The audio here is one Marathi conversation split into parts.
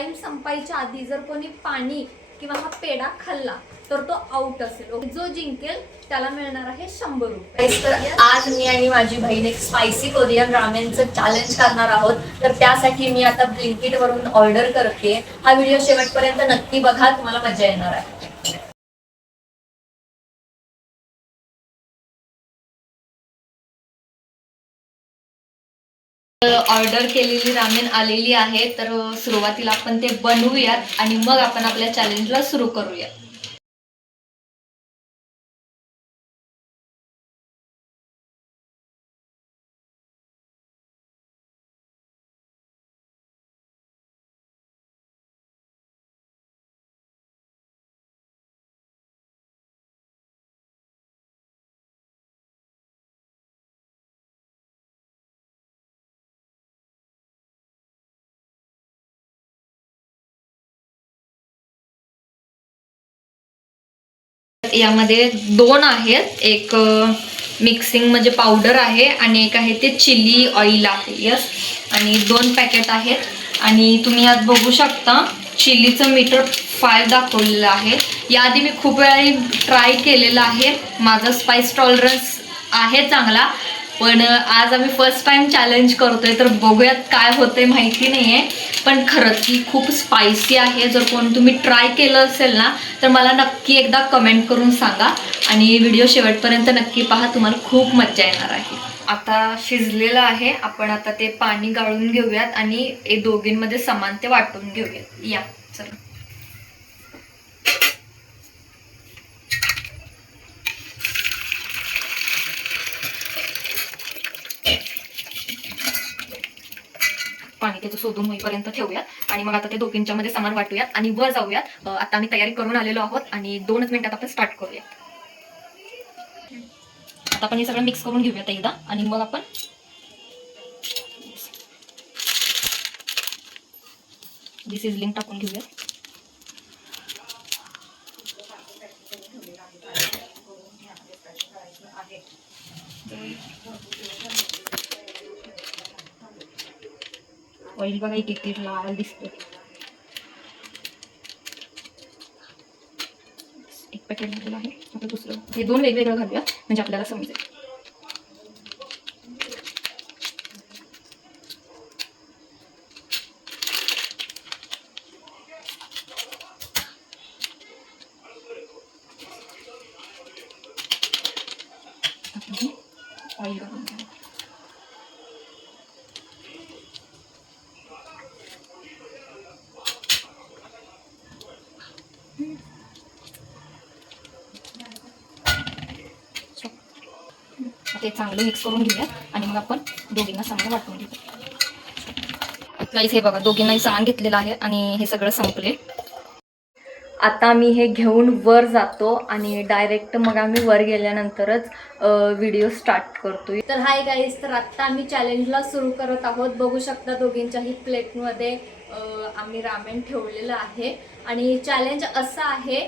टाइम संपायच्या आधी जर कोणी पाणी किंवा हा पेढा खाल्ला तर तो आउट असेल. जो जिंकेल त्याला मिळणार आहे 100 रुपये. तर आज मी आणि माझी बहीण एक स्पायसी कोरियन रामेनचं चॅलेंज करणार आहोत. तर त्यासाठी मी आता ब्लिंकिट वरून ऑर्डर करते. हा व्हिडिओ शेवटपर्यंत नक्की बघा, तुम्हाला मजा येणार आहे. ऑर्डर केलेली रामेन आलेली आहे. तर सुरुवातीला आपण ते बनवूयात आणि मग आपण आपल्या चॅलेंजला सुरू करूयात. यामध्ये 2 आहेत, एक मिक्सिंग म्हणजे पावडर आहे आणि एक आहे ते चिली ऑइल आहे. यस, आणि 2 पॅकेट आहेत आणि तुम्ही यात बघू शकता चिलीचं मीटर 5 दाखवलेलं आहे. याआधी मी खूप वेळा ट्राय केलेलं आहे. माझा स्पाइस टॉलरन्स आहे चांगला, पण आज आम्ही फर्स्ट टाइम चॅलेंज करतोय. तर बघूयात काय होतंय, माहिती नाही आहे. पण खरंच ही खूप स्पायसी आहे. जर कोण तुम्ही ट्राय केलं असेल ना तर मला नक्की एकदा कमेंट करून सांगा आणि व्हिडिओ शेवटपर्यंत नक्की पहा, तुम्हाला खूप मजा येणार आहे. आता शिजलेलं आहे. आपण आता ते पाणी गाळून घेऊयात आणि दोघींमध्ये समान ते वाटून घेऊयात. या चला. पाणी त्याचं शोधून होईपर्यंत ठेवूयात आणि मग आता ते दोघींच्या मध्ये समान वाटूयात आणि वर जाऊयात. आता आम्ही तयारी करून आलेलो आहोत आणि 2च मिनिटात आपण स्टार्ट करूयात. आता आपण हे सगळं मिक्स करून घेऊयात एकदा आणि मग आपण सिझलिंग टाकून घेऊयात. ऑइल बघा एक लाल दिसतोय. एक पॅकेट घातलेलं आहे. आता दुसरं, हे 2 वेगवेगळं घालूया म्हणजे आपल्याला समजेल. ऑइल घालून घ्या. ते चांगलं मिक्स करून घेऊया आणि मग आपण दोघींना समान वाटून घेऊ. गाईस हे बघा, दोघींनाही समान घेतलेलं आहे आणि हे सगळं संपले. आता मी हे घेऊन वर जातो आणि डायरेक्ट मग आम्ही वर गेल्यानंतरच व्हिडिओ स्टार्ट करतोय. तर हाय गाईस, तर आत्ता आम्ही चॅलेंजला सुरू करत आहोत. बघू शकता दोघींच्याही प्लेटमध्ये आम्ही रामेन ठेवलेलं आहे आणि चॅलेंज असं आहे,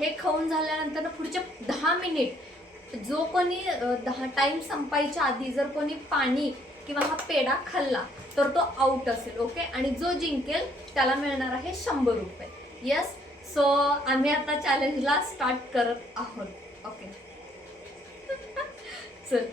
हे खाऊन झाल्यानंतर पुढचे 10 मिनिट जो कोणी टाइम संपायच्या आधी जर कोणी पाणी किंवा हा पेढा खाल्ला तर तो आउट असेल. ओके, आणि जो जिंकेल त्याला मिळणार आहे 100 रुपये. यस, सो आम्ही आता चॅलेंजला स्टार्ट करत आहोत. ओके चल.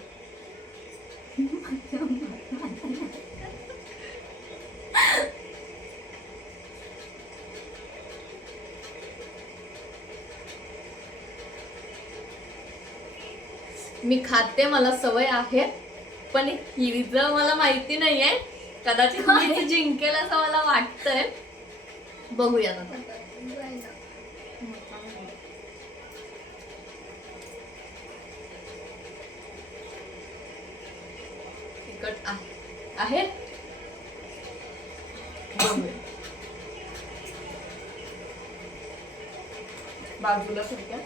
मी खाते, मला सवय आहे, पण हिचं मला माहिती नाहीये. कदाचित मीच जिंकेल असं मला वाटतंय. बघूया आता. तिखट आहे. बाजूला सुद्धा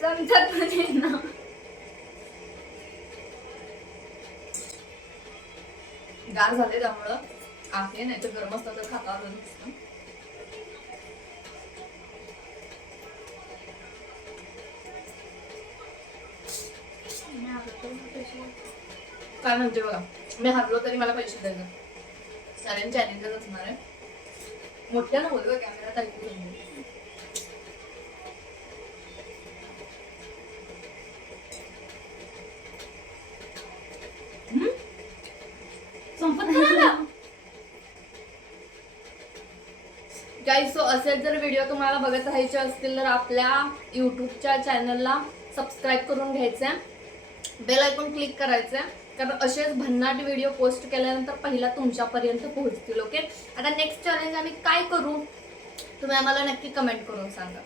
चमच्यात म्हणजे ना गार झाले त्यामुळं आहे, नाही तर गरम असतं तर खाता आलं नसतं. काय म्हणते बघा, मी हरलो तरी मला पैसे द्यायचे. सगळ्यांनी चॅलेंजच असणार आहे. मोठ्यानं बोल गं, कॅमेरात ऐकू येईल. संपत नाही. गाईज, सो असेच जर व्हिडिओ तुम्हाला बघत राहायचे असतील तर आपल्या यूट्यूबच्या चॅनलला सबस्क्राईब करून घ्यायचं, बेल आयकॉन क्लिक करायचं, कारण असेच भन्नाट व्हिडिओ पोस्ट केल्यानंतर पहिला तुमच्यापर्यंत पोहोचतील. ओके, आता नेक्स्ट चॅलेंज आम्ही काय करू तुम्ही आम्हाला नक्की कमेंट करून सांगा.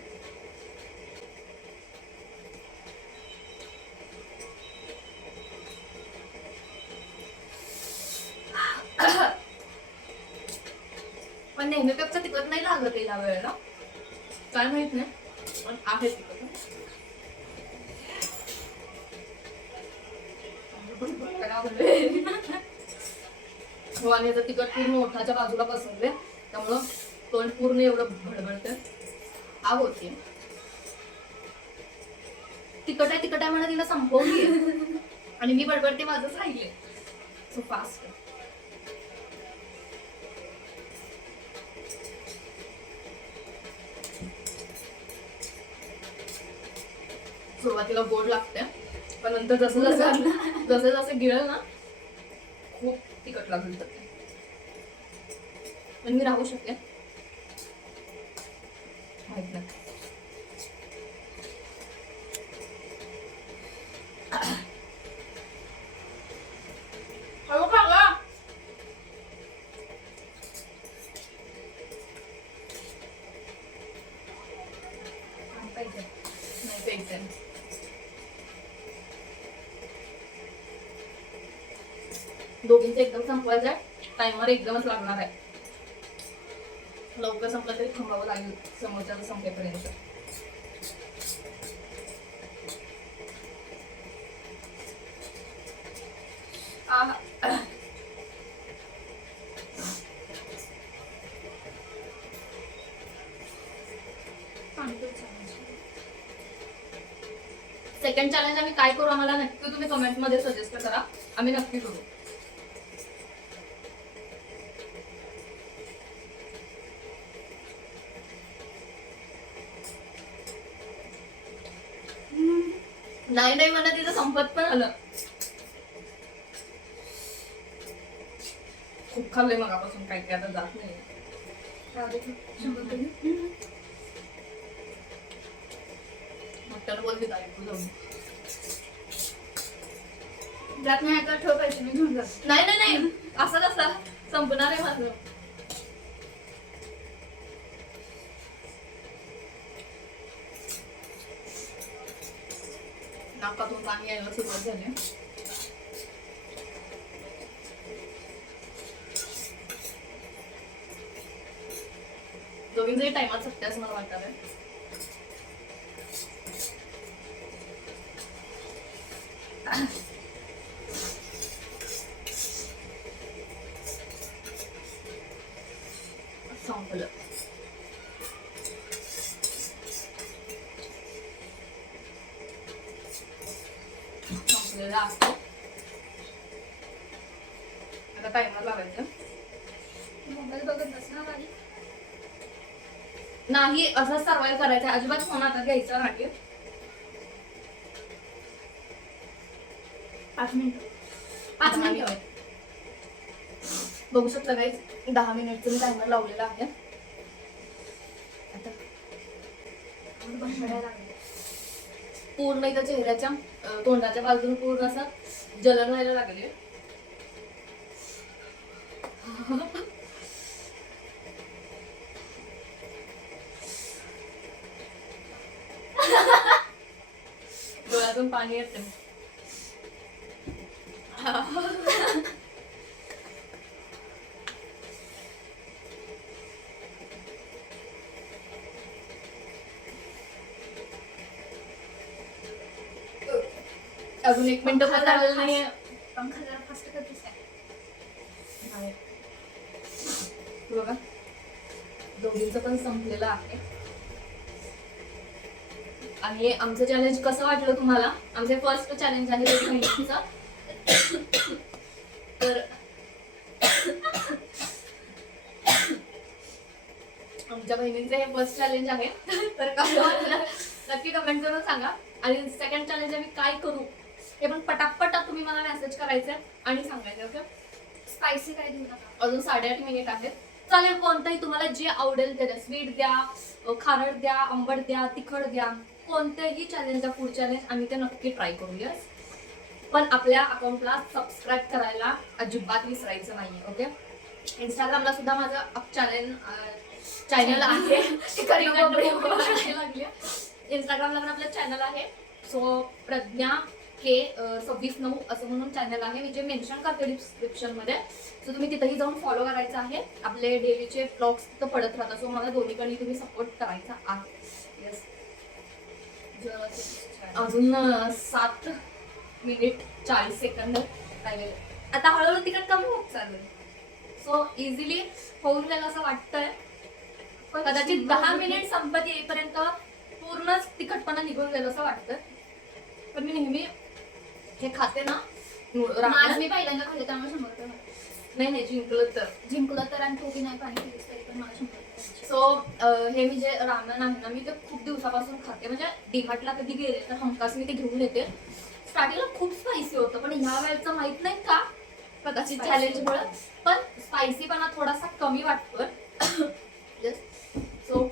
पण नेहमीपेक्षा तिखट नाही लागत या वेळेला, काय माहित नाही, पण आहे तिखट. हो, आणि आता तिखट पूर्ण ओठाच्या बाजूला पसरले, त्यामुळं तोंड पूर्ण एवढं भडभडते. आग होती. तिखट आहे म्हणून तिला संपवली आणि मी बडबडते, माझंच राहिले. So fast. सुरुवातीला गोड लागते, पण नंतर जसं जसं गिळल ना खूप तिखट लागेल. तर पण मी राहू शकते, माहित नाही. हळू खा गं. नाही प्यायचं. दोघींचं एकदम संपवायचं आहे, टायमर एकदमच लागणार आहे. लवकर संपलं तरी थांबावं लागेल समोरच्या संपेपर्यंत. सेकंड चॅलेंज आम्ही काय करू आम्हाला नक्की तुम्ही कमेंट मध्ये सजेस्ट करा, आम्ही नक्की करू. नाही मला तिथं संपत पण आलं. खूप खाल्लंय मगापासून, काय काय आता जात नाही. मोठ्यानं बोलते ऐकू जाऊन. जात नाही आता ठेव, पैसे मी घेऊन जात. नाही असं कसं संपणार आहे माझं. नाकातून पाणी यायला सुरुवात झाली. दोघींचंही टायमात सुट्ट्या असं मला वाटत आहे. संपलं. संपलेलं असतं. आता टायमर लावायचं. मोबाईल बघत बसणार आणि नाही, असं सर्वाइव्ह करायचं. अजिबात फोन आता घ्यायचा नाही. 5 मिनिट. 5 मिनिट बघू शकता गाईज, 10 मिनिटचं मी टायमर लावलेला आहे. आता पूर्ण इथं चेहऱ्याच्या तोंडाच्या बाजून पूर्ण असं जलन व्हायला लागले. डोळ्यातून पाणी येते. अजून 1 मिनिट पण झालेलं नाहीये. पंखा जरा फास्ट करतेस काय? बघा दोघींचं पण संपलेलं आहे. आणि आमचं चॅलेंज कसं वाटलं तुम्हाला? आमचे फर्स्ट चॅलेंज आहे दोघी बहिणींचं. तर आमच्या बहिणींचं हे फर्स्ट चॅलेंज आहे. तर कसं वाटलं नक्की कमेंट करून सांगा. आणि सेकंड चॅलेंज आम्ही काय करू हे पण पटापट तुम्ही मला मेसेज करायचं आणि सांगायचं. ओके, स्पायसी काय देऊ नका. अजून 8.5 मिनिट आहेत. चालेल, कोणतंही तुम्हाला जे आवडेल ते द्या. स्वीट द्या, खारट द्या, आंबट द्या, तिखट द्या, कोणतेही चॅलेंज द्या. फूड चॅलेंज आम्ही ते नक्की ट्राय करूया. पण आपल्या अकाउंटला सबस्क्राईब करायला अजिबात विसरायचं नाहीये. ओके, इंस्टाग्रामला सुद्धा माझं चॅनल आहे. इंस्टाग्रामला पण आपलं चॅनल आहे. सो प्रज्ञा के 26 9 असं म्हणून चॅनल आहे. मी जे मेन्शन करते डिस्क्रिप्शन मध्ये. सो तुम्ही तिथेही जाऊन फॉलो करायचं आहे. आपले डेलीचे व्लॉग्स तिथं पडत राहतात. सो मला दोन्हीकडे तुम्ही सपोर्ट करायचा आहे. येस, अजून 7 मिनिट 40 सेकंद राहिलेले. आता हळूहळू तिकट कमी होत चालू. सो इझिली होऊन जाईल असं वाटतंय. कदाचित 10 मिनिट संपत येईपर्यंत पूर्णच तिखटपणा निघून गेलं असं वाटतं. पण मी नेहमी हे खाते ना आज मी पहिल्यांदा खाल्लं त्यामुळे 100 रुपये मला. नाही जिंकलं तर आणि तोही नाही पाणी पिलीस तरी पण मला 100 रुपये. सो हे मी जे रामेन आहे ना, मी ते खूप दिवसापासून खाते. म्हणजे डीमार्टला कधी गेले तर हमखास मी ते घेऊन येते. स्टार्टिंगला खूप स्पायसी होतं, पण ह्या वेळेचं माहित नाही का, कदाचित चॅलेंजमुळे पण स्पायसीपणा थोडासा कमी वाटतोय. सो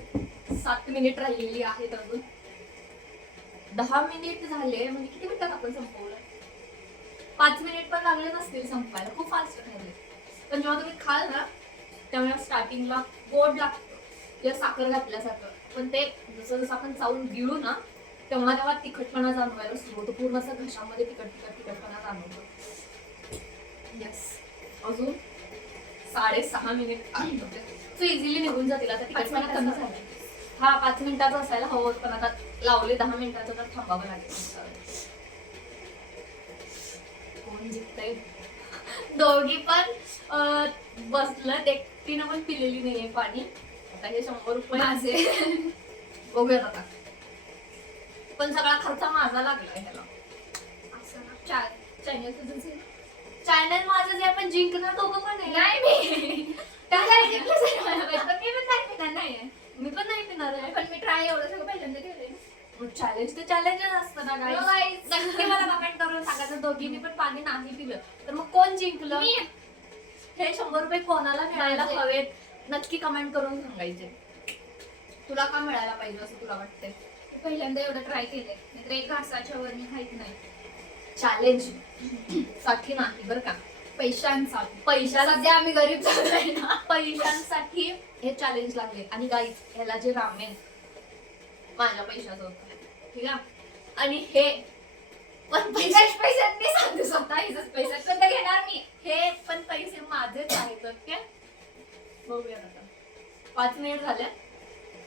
7 मिनिट राहिलेली आहेत अजून. 10 मिनिट झाले म्हणजे किती मिनिटात आपण संपवलं? 5 मिनिट पण लागले नसतील संपवायला. खूप फास्ट राहिले. पण जेव्हा तुम्ही खाल ना त्यावेळेला स्टार्टिंगला गोड लागतं किंवा साखर घातल्यासारखं. पण ते जसं जसं आपण चावून गिळू ना तेव्हा तेव्हा तिखटपणा जाणवायला सुरू होतो. पूर्ण असं घशामध्ये तिखटपणा जाणवतो. येस, अजून 6.5 मिनिट सो इझिली निघून जातील. आता तिखटपणा कमी झाला. हा 5 मिनिटाचा असायला हवं होतं, पण आता लावले 10 मिनिटाचं तर थांबावं लागेल. कोण जिंकतंय? दोघी पण बसलं. एकटीनं पण पिलेली नाहीये पाणी. आता हे 100 रुपये माझे. बघूयात आता. पण सगळा खर्च माझा लागला ह्याला. असं ना, चॅनल माझं जे आपण जिंकणार दोघं पण आहे. नाही मी त्याला जिंकलं मला पाहिजे, पण मी पण नाही पिणार नाहीये. मी पण नाही पिणार आहे. पण मी ट्राय एवढं सगळं पहिल्यांदा केलंय. चॅलेंज ते चॅलेंज असतं ना हो गाईस. guys. नक्की मला कमेंट करून सांगा जर दोघींनी पण पाणी नाही पिलं तर मग कोण जिंकलं? मी. हे 100 रुपये कोणाला मिळायला माझे. हवेत नक्की कमेंट करून सांगायचे. तुला का मिळायला पाहिजे असं तुला वाटतंय? मी पहिल्यांदा एवढं ट्राय केलंय, नाहीतर 1 घासाच्या वर मी खाईत नाही. चॅलेंज साठी नाही बरं का, पैशांसाठी. पैशाला सध्या आम्ही गरीब झालोय ना. पैशांसाठी हे चॅलेंज लागले. आणि गाईज ह्याला जे रामेन माझ्या पैशाचं होतं, ठीक आहे. आणि हे पण पैशांनी सांगते स्वतः हिजच पैसा कोणता घेणार मी. हे पण पैसे माझेच आहेत. ओके, बघूया आता. 5 मिनिट झाले.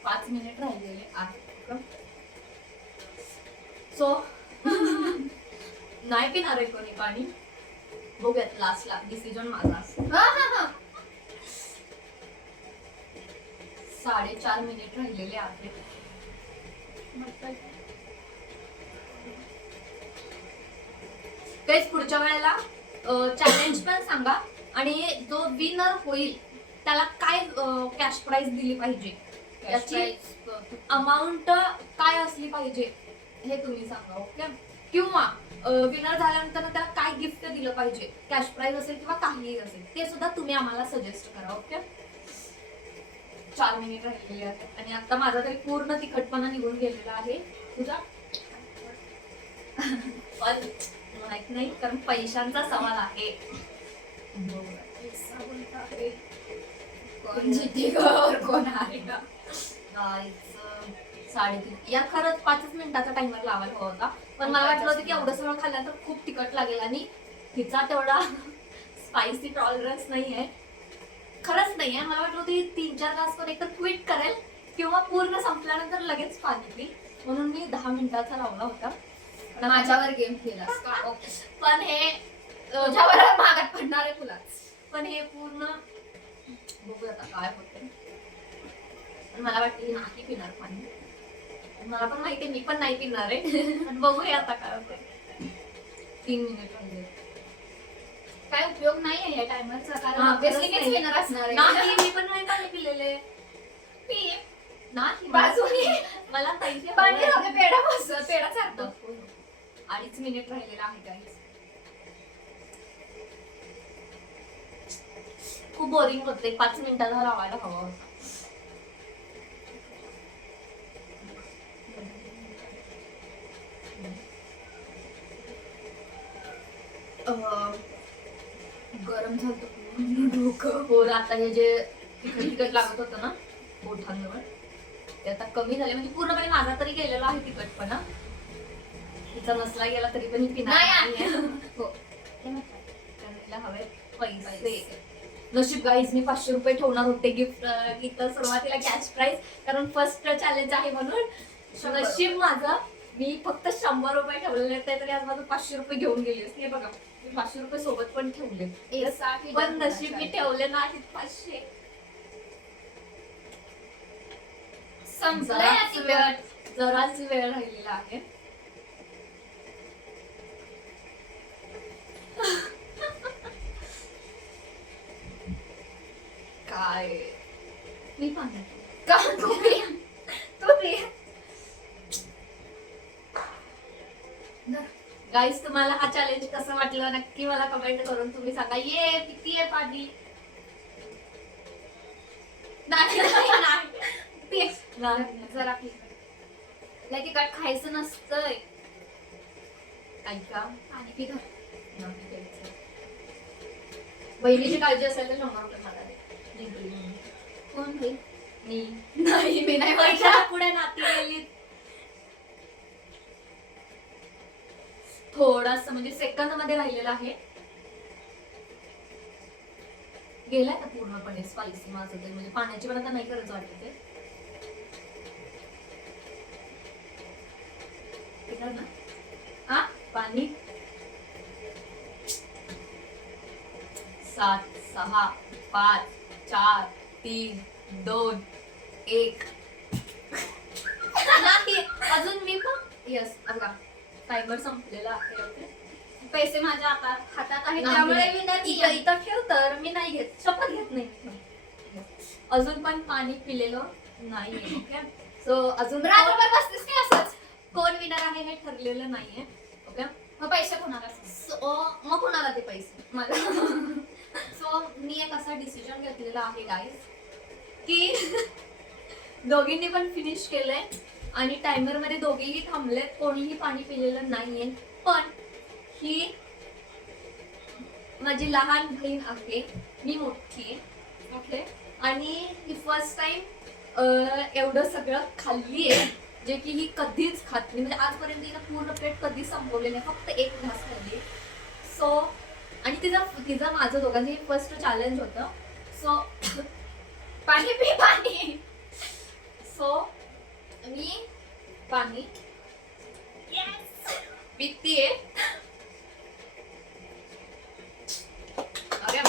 5 मिनिट राहिलेले आहेत. सो नाही पिणार आहे कोणी पाणी. बघूयात लास्टला डिसिजन माझा. हा हा हा 4.5 मिनिट राहिलेले आहेत. तेच पुढच्या वेळेला चॅलेंज पण सांगा. आणि जो विनर होईल त्याला काय कॅश प्राइज दिली पाहिजे, याची अमाऊंट काय असली पाहिजे हे तुम्ही सांगा. ओके, किंवा विनर झाल्यानंतर त्याला काय गिफ्ट दिलं पाहिजे, कॅश प्राइज असेल किंवा काहीही असेल, ते सुद्धा तुम्ही आम्हाला सजेस्ट करा. ओके, 4 मिनिट राहिलेले आहेत. आणि आता माझा तरी पूर्ण तिखटपणा निघून गेलेला आहे. तुझा पण माहित नाही, कारण पैशांचा सवाल आहे. कोण जितेगा और कोण हारेगा. 3:30 या खरंच 5 मिनिटाचा टाइमर लावायला हवा होता. पण मला वाटलं होतं की एवढं सगळं खाल्ल्यानंतर खूप तिखट लागेल आणि तिचा तेवढा स्पायसी टॉलरन्स नाहीये. खरंच नाहीये. मला वाटलं होतं 3-4 घास पण एकतर क्विट करेल किंवा पूर्ण संपल्यानंतर लगेच पाणी पिईल. म्हणून मी 10 मिनिटाचा लावला होता. माझ्यावर गेम खेळला. पण हे तुझ्यावर मागात पडणार आहे तुला. पण हे पूर्ण बघू आता काय होतं. मला वाटतं नाही पिणार पाणी. मला पण माहिती मी पण नाही पिणार आहे पण बघूया आता काय होतंय. 3 मिनिट राहिले. काय उपयोग नाही आहे या टायमरचा, कारण हा, obviously खरंच मीच नाही. winner असणार आहे. नाही मी पण नाही पाणी पिलेले. पी. नाही बाजूने. मला पैसे पाणी हवे. राहू दे, पेढा बस, पेढा चालतो. 2.5 मिनिट राहिलेला आहे guys. खूप बोरिंग होते. 5 मिनिटाला लावायला हवं. गरम झालं डोकं. पोर आता हे जे तिखट लागत होतं ना पोटांवर ते आता कमी झाले, म्हणजे पूर्णपणे माझा तरी गेलेला आहे तिखटपणा. तिचा नसला गेला तरी पण मी पिणार नाही. नाहीये. हो. कारण तिला हवे पैसे. नशीब गाईज मी 500 रुपये ठेवणार होते गिफ्ट इथं सुरुवातीला कॅश प्राइस, कारण फर्स्ट चॅलेंज आहे म्हणून. 100. नशीब माझं मी फक्त 100 रुपये ठेवलेले आहेत, तरी आज माझं 500 रुपये घेऊन गेली असते. हे बघा मी 500 रुपये सोबत पण ठेवले, एक 60 पण नशीब मी ठेवले नाहीत 500. संपलंय आता. जराच वेळ राहिलेला आहे. काय मी पाहते का तू पी. तू पी. गाईस, तुम्हाला हा चॅलेंज कसं वाटलं नक्की मला कमेंट करून तुम्ही सांगा. ये किती आहे पाणी. नाही नाही, नाही. पी. नाही. जरा पी. लय तिखट खायचं नसतंय. ऐका पाणी पी घर. नाही प्यायचं. बहिणीची काळजी असेल तर 100 रुपये मला दे. जिंकली म्हणून. कोण भाई? मी नाही मी नाही पैशाच्या पैसा. पुढे नाती गेली. थोडासा म्हणजे सेकंद मध्ये राहिलेला आहे. गेलाय का पूर्णपणे स्पायसी माझं ते, म्हणजे पाण्याची पण आता नाही गरज वाटते ते. ठीक आहे ना. हा? पाणी 7 6 5 4 3 2 1. नाही अजून मी पण यस बघा टायमर संपलेला आहे. ओके. पैसे माझ्या हातात आहेत, नाही. त्यामुळे winner मी इथं आहे. इथं ठेव तर मी नाही घेत, शपथ घेत नाही मी. अजून पण पाणी पिलेलं नाहीये. ओके. सो अजून रात्रभर बसतेस की असंच? कोण विनर आहे हे ठरलेलं नाहीये. ओके. मग पैसे कोणाला? सो मग कोणाला ते पैसे मला. सो मी एक असा डिसिजन घेतलेला आहे गाईज की दोघींनी पण फिनिश केलंय आणि टायमर मध्ये दोघेही थांबलेत, कोणीही पाणी पिलेलं नाहीये. पण ही माझी लहान बहीण आहे, मी मोठी आहे. ओके. आणि ही फर्स्ट टाइम एवढं सगळं खाल्ली आहे जे की ही कधीच खात नाही, म्हणजे आजपर्यंत हिनं पूर्ण प्लेट कधीच संपवलेली नाही, फक्त एक घास खाल्ली. सो आणि तिचं माझं दोघांनी फर्स्ट चॅलेंज होतं. सो पाणी पी पाणी. सो मी पाणी पितीये. अरे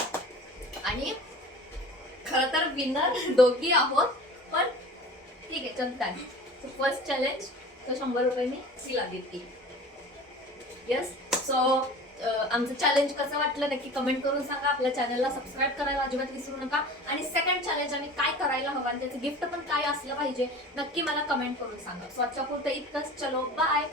आणि खरं तर विनर दोघी आहोत, पण ठीक आहे चलता. फर्स्ट चॅलेंज तो 100 रुपये मी तिला देते. येस. सो आमचं चॅलेंज कसं वाटलं नक्की कमेंट करून सांगा. आपल्या चॅनलला सबस्क्राईब करायला अजिबात विसरू नका. आणि सेकंड चॅलेंज आम्ही काय करायला हवं आणि त्याचं गिफ्ट पण काय असलं पाहिजे नक्की मला कमेंट करून सांगा. सो आजच्या पुरतं इतकंच. चलो बाय.